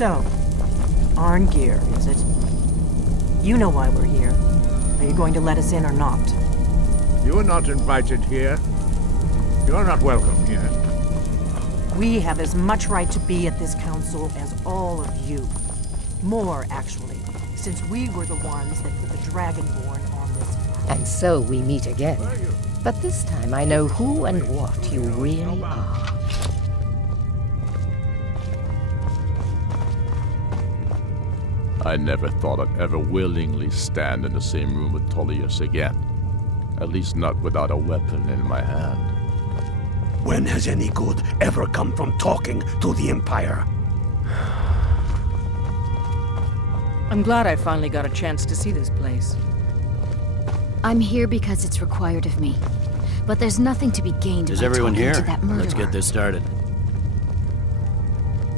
So, Arngeir, is it? You know why we're here. Are you going to let us in or not? You are not invited here. You are not welcome here. We have as much right to be at this council as all of you. More, actually, since we were the ones that put the Dragonborn on this map. And so we meet again. But this time I know who and what you really are. I never thought I'd ever willingly stand in the same room with Tullius again. At least not without a weapon in my hand. When has any good ever come from talking to the Empire? I'm glad I finally got a chance to see this place. I'm here because it's required of me. But there's nothing to be gained Is by everyone talking here? to that murderer. Let's get this started.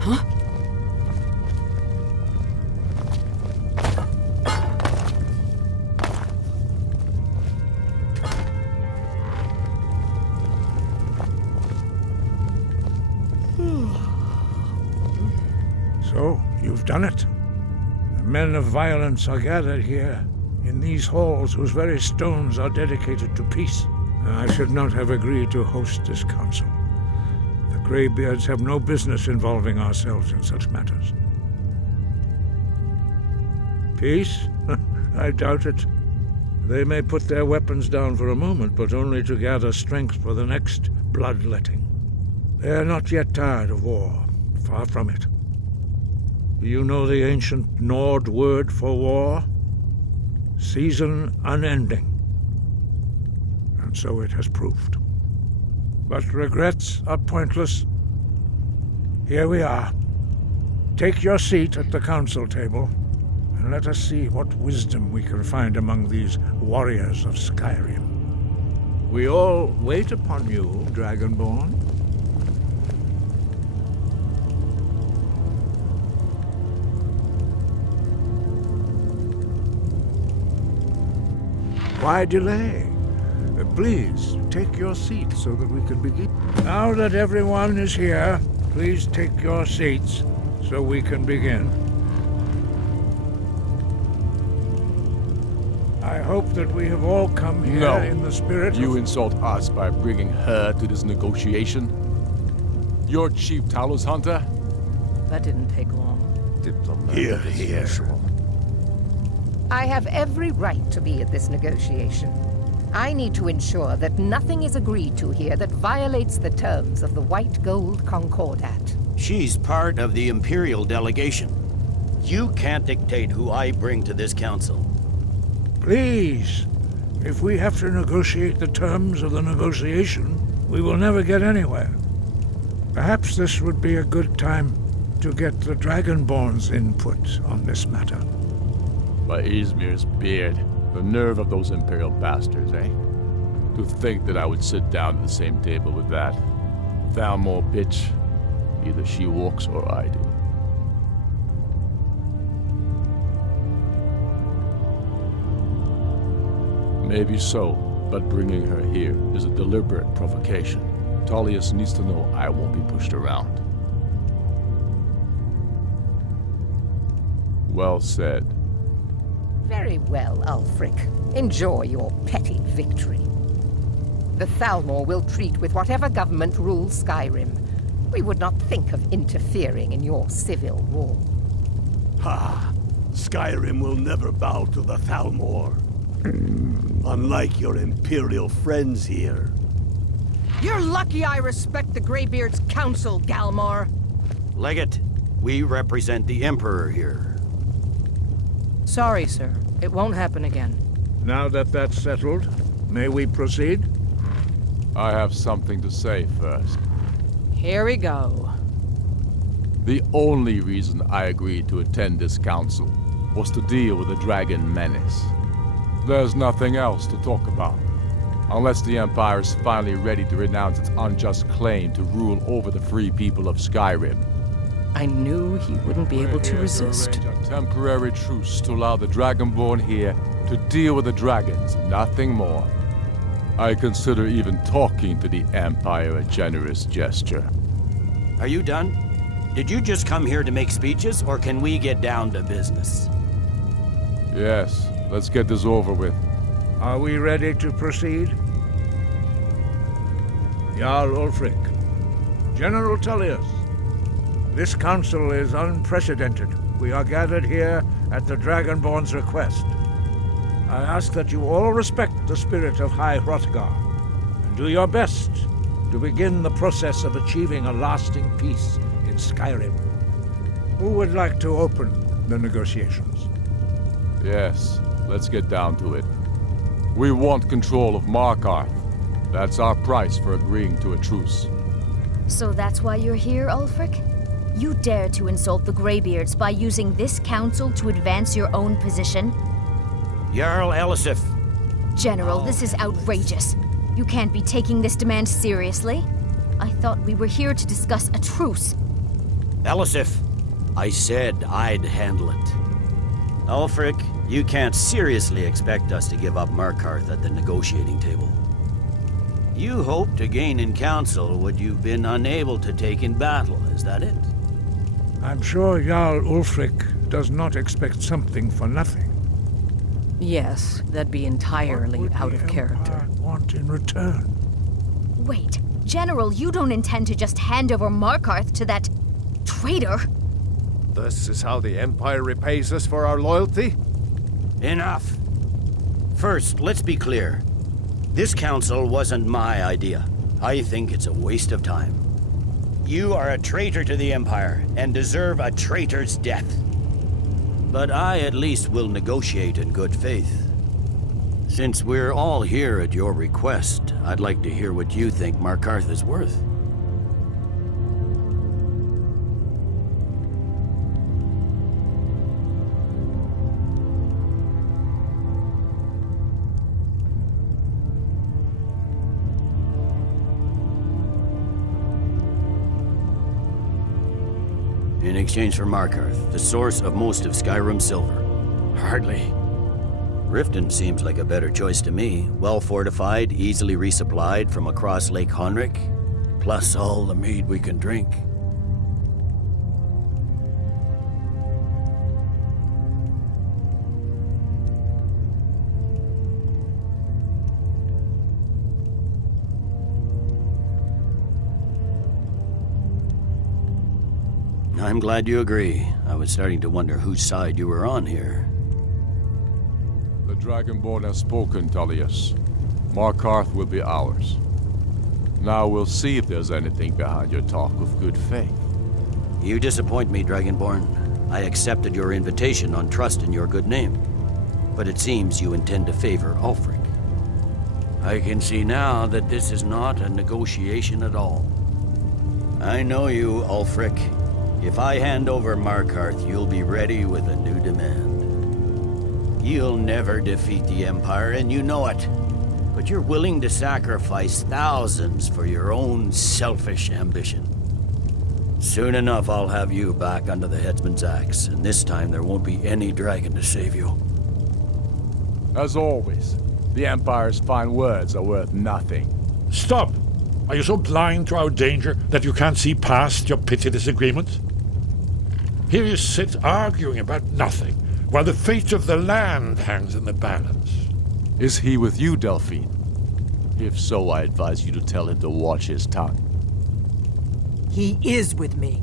Huh? So, you've done it. The men of violence are gathered here, in these halls whose very stones are dedicated to peace. I should not have agreed to host this council. The Greybeards have no business involving ourselves in such matters. Peace? I doubt it. They may put their weapons down for a moment, but only to gather strength for the next bloodletting. They are not yet tired of war. Far from it. Do you know the ancient Nord word for war? Season unending. And so it has proved. But regrets are pointless. Here we are. Take your seat at the council table, and let us see what wisdom we can find among these warriors of Skyrim. We all wait upon you, Dragonborn. Why delay? Please, take your seat so that we can begin. Now that everyone is here, please take your seats so we can begin. I hope that we have all come here in the spirit You insult us by bringing her to this negotiation? You're Chief Talos Hunter? That didn't take long. Here, here. I have every right to be at this negotiation. I need to ensure that nothing is agreed to here that violates the terms of the White Gold Concordat. She's part of the Imperial delegation. You can't dictate who I bring to this council. Please, if we have to negotiate the terms of the negotiation, we will never get anywhere. Perhaps this would be a good time to get the Dragonborn's input on this matter. By Izmir's beard, the nerve of those Imperial bastards, eh? To think that I would sit down at the same table with that. Thalmor bitch. Either she walks or I do. Maybe so, but bringing her here is a deliberate provocation. Tullius needs to know I won't be pushed around. Well said. Very well, Ulfric. Enjoy your petty victory. The Thalmor will treat with whatever government rules Skyrim. We would not think of interfering in your civil war. Ha! Skyrim will never bow to the Thalmor. Unlike your Imperial friends here. You're lucky I respect the Greybeard's council, Galmar. Legate, we represent the Emperor here. Sorry, sir. It won't happen again. Now that that's settled, may we proceed? I have something to say first. Here we go. The only reason I agreed to attend this council was to deal with the dragon menace. There's nothing else to talk about. Unless the Empire is finally ready to renounce its unjust claim to rule over the free people of Skyrim. I knew he wouldn't be able to resist. Arrange a temporary truce to allow the Dragonborn here to deal with the dragons, nothing more. I consider even talking to the Empire a generous gesture. Are you done? did you just come here to make speeches, or can we get down to business? Yes, let's get this over with. Are we ready to proceed? Jarl Ulfric, General Tullius, this council is unprecedented. We are gathered here at the Dragonborn's request. I ask that you all respect the spirit of High Hrothgar, and do your best to begin the process of achieving a lasting peace in Skyrim. Who would like to open the negotiations? Yes, let's get down to it. We want control of Markarth. That's our price for agreeing to a truce. So that's why you're here, Ulfric? You dare to insult the Greybeards by using this council to advance your own position? Jarl Elisif. General, this is outrageous. You can't be taking this demand seriously. I thought we were here to discuss a truce. Elisif, I said I'd handle it. Ulfric, you can't seriously expect us to give up Markarth at the negotiating table. You hoped to gain in council what you've been unable to take in battle, is that it? I'm sure Jarl Ulfric does not expect something for nothing. Yes, that'd be entirely out of character. What want in return? Wait, General, you don't intend to just hand over Markarth to that traitor? This is how the Empire repays us for our loyalty? Enough. First, let's be clear. This council wasn't my idea. I think it's a waste of time. You are a traitor to the Empire and deserve a traitor's death. But I at least will negotiate in good faith. Since we're all here at your request, I'd like to hear what you think Markarth is worth. In exchange for Markarth, the source of most of Skyrim's silver. Hardly. Riften seems like a better choice to me. Well fortified, easily resupplied from across Lake Honric, plus all the mead we can drink. I'm glad you agree. I was starting to wonder whose side you were on here. The Dragonborn has spoken, Tullius. Markarth will be ours. Now we'll see if there's anything behind your talk of good faith. You disappoint me, Dragonborn. I accepted your invitation on trust in your good name. But it seems you intend to favor Ulfric. I can see now that this is not a negotiation at all. I know you, Ulfric. If I hand over Markarth, you'll be ready with a new demand. You'll never defeat the Empire, and you know it. But you're willing to sacrifice thousands for your own selfish ambition. Soon enough, I'll have you back under the headsman's axe, and this time there won't be any dragon to save you. As always, the Empire's fine words are worth nothing. Stop! Are you so blind to our danger that you can't see past your petty disagreements? Here you sit arguing about nothing, while the fate of the land hangs in the balance. Is he with you, Delphine? If so, I advise you to tell him to watch his tongue. He is with me.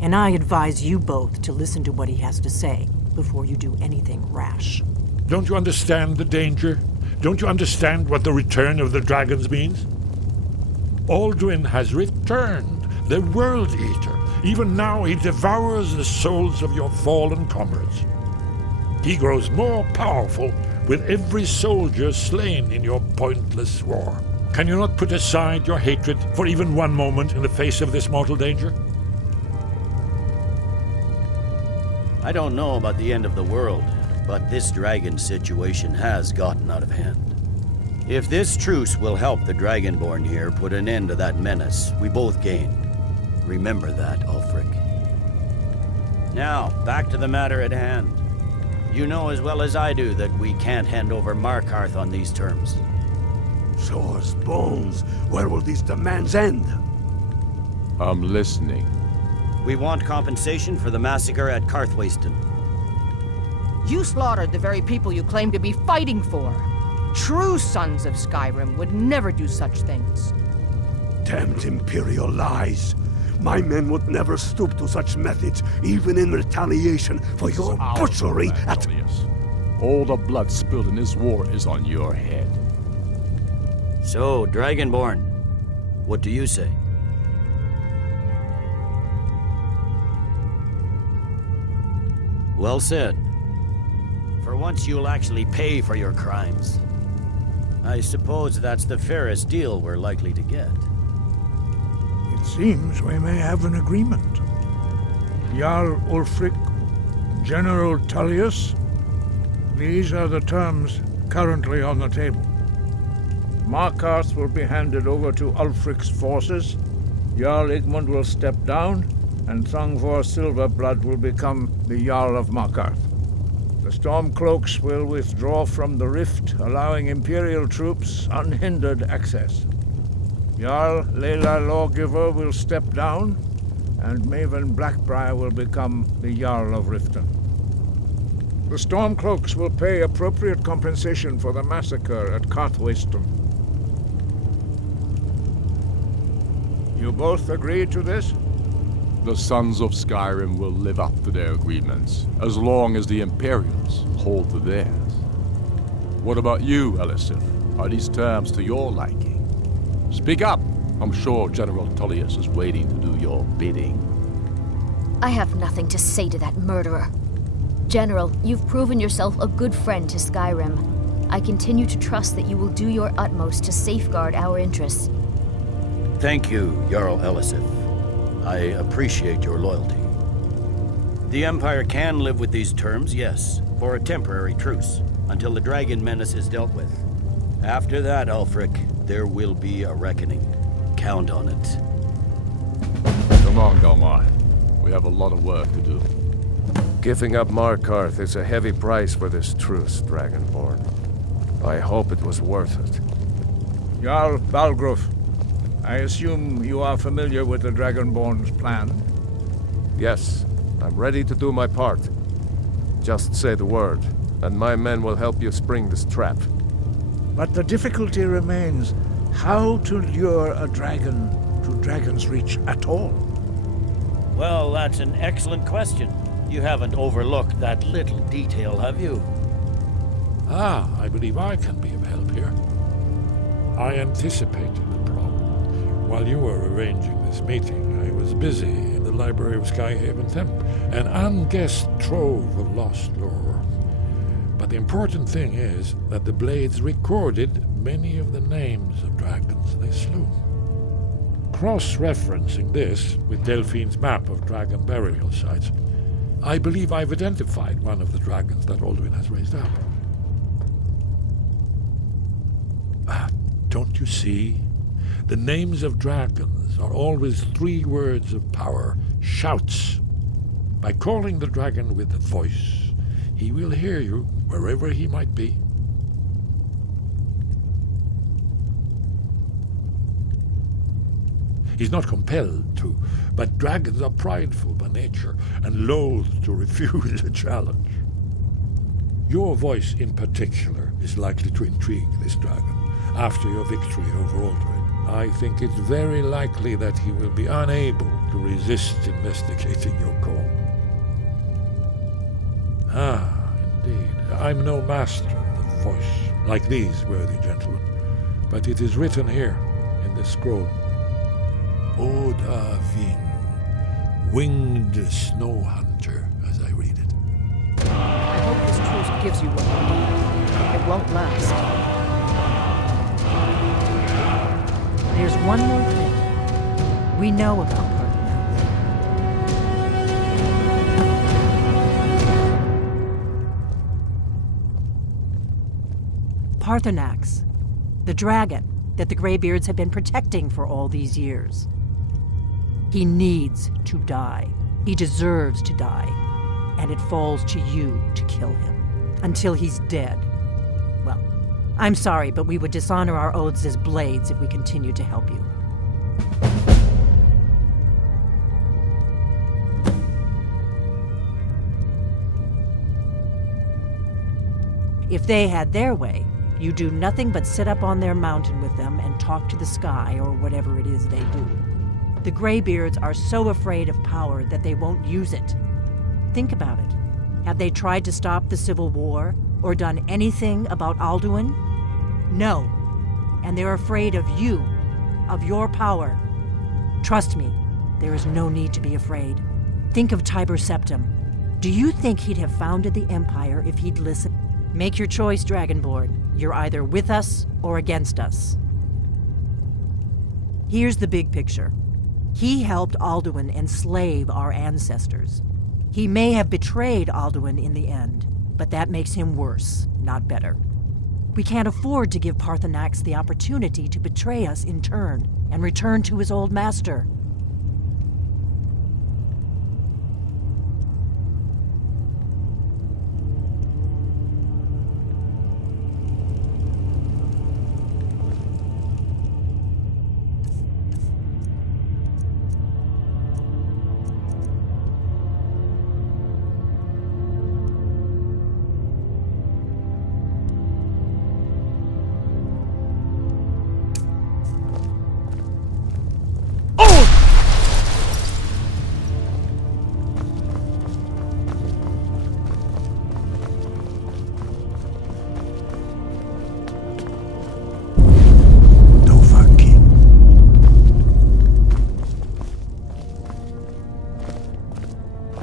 And I advise you both to listen to what he has to say before you do anything rash. Don't you understand the danger? Don't you understand what the return of the dragons means? Alduin has returned, the World Eater. Even now he devours the souls of your fallen comrades. He grows more powerful with every soldier slain in your pointless war. Can you not put aside your hatred for even one moment in the face of this mortal danger? I don't know about the end of the world, but this dragon situation has gotten out of hand. If this truce will help the Dragonborn here put an end to that menace, we both gain. Remember that, Ulfric. Now, back to the matter at hand. You know as well as I do that we can't hand over Markarth on these terms. Sores, bones, where will these demands end? I'm listening. We want compensation for the massacre at Carthwayston. You slaughtered the very people you claim to be fighting for. True sons of Skyrim would never do such things. Damned Imperial lies. My men would never stoop to such methods, even in retaliation for your butchery at... Tullius. All the blood spilled in this war is on your head. So, Dragonborn, what do you say? Well said. For once you'll actually pay for your crimes. I suppose that's the fairest deal we're likely to get. It seems we may have an agreement. Jarl Ulfric, General Tullius, these are the terms currently on the table. Markarth will be handed over to Ulfric's forces, Jarl Igmund will step down, and Thongvor Silverblood will become the Jarl of Markarth. The Stormcloaks will withdraw from the rift, allowing Imperial troops unhindered access. Jarl Leila Lawgiver will step down, and Maven Blackbriar will become the Jarl of Riften. The Stormcloaks will pay appropriate compensation for the massacre at Carthwayston. You both agree to this? The Sons of Skyrim will live up to their agreements, as long as the Imperials hold to theirs. What about you, Elisif? Are these terms to your liking? Speak up! I'm sure General Tullius is waiting to do your bidding. I have nothing to say to that murderer. General, you've proven yourself a good friend to Skyrim. I continue to trust that you will do your utmost to safeguard our interests. Thank you, Jarl Elisif. I appreciate your loyalty. The Empire can live with these terms, yes, for a temporary truce, until the dragon menace is dealt with. After that, Ulfric, there will be a reckoning. Count on it. Come on, Galmar. We have a lot of work to do. Giving up Markarth is a heavy price for this truce, Dragonborn. I hope it was worth it. Jarl Balgruf, I assume you are familiar with the Dragonborn's plan? Yes, I'm ready to do my part. Just say the word, and my men will help you spring this trap. But the difficulty remains how to lure a dragon to Dragon's Reach at all. Well, that's an excellent question. You haven't overlooked that little detail, have you? I believe I can be of help here. I anticipated the problem. While you were arranging this meeting, I was busy in the library of Skyhaven Temp, an unguessed trove of lost lore. But the important thing is that the Blades recorded many of the names of dragons they slew. Cross-referencing this with Delphine's map of dragon burial sites, I believe I've identified one of the dragons that Alduin has raised up. Don't you see? The names of dragons are always 3 words of power, shouts. By calling the dragon with a voice, he will hear you wherever he might be. He's not compelled to, but dragons are prideful by nature and loath to refuse a challenge. Your voice in particular is likely to intrigue this dragon after your victory over Alduin. I think it's very likely that he will be unable to resist investigating your call. Indeed. I'm no master of the voice, like these worthy gentlemen, but it is written here in this scroll. Oda Ving, winged snow hunter, as I read it. I hope this truce gives you what you need. It won't last. There's one more thing. We know about Parthenax, the dragon that the Greybeards have been protecting for all these years. He needs to die. He deserves to die. And it falls to you to kill him. Until he's dead. Well, I'm sorry, but we would dishonor our oaths as Blades if we continued to help you. If they had their way, you do nothing but sit up on their mountain with them and talk to the sky or whatever it is they do. The Greybeards are so afraid of power that they won't use it. Think about it. Have they tried to stop the Civil War or done anything about Alduin? No. And they're afraid of you, of your power. Trust me, there is no need to be afraid. Think of Tiber Septim. Do you think he'd have founded the Empire if he'd listened? Make your choice, Dragonborn. You're either with us or against us. Here's the big picture. He helped Alduin enslave our ancestors. He may have betrayed Alduin in the end, but that makes him worse, not better. We can't afford to give Paarthurnax the opportunity to betray us in turn and return to his old master.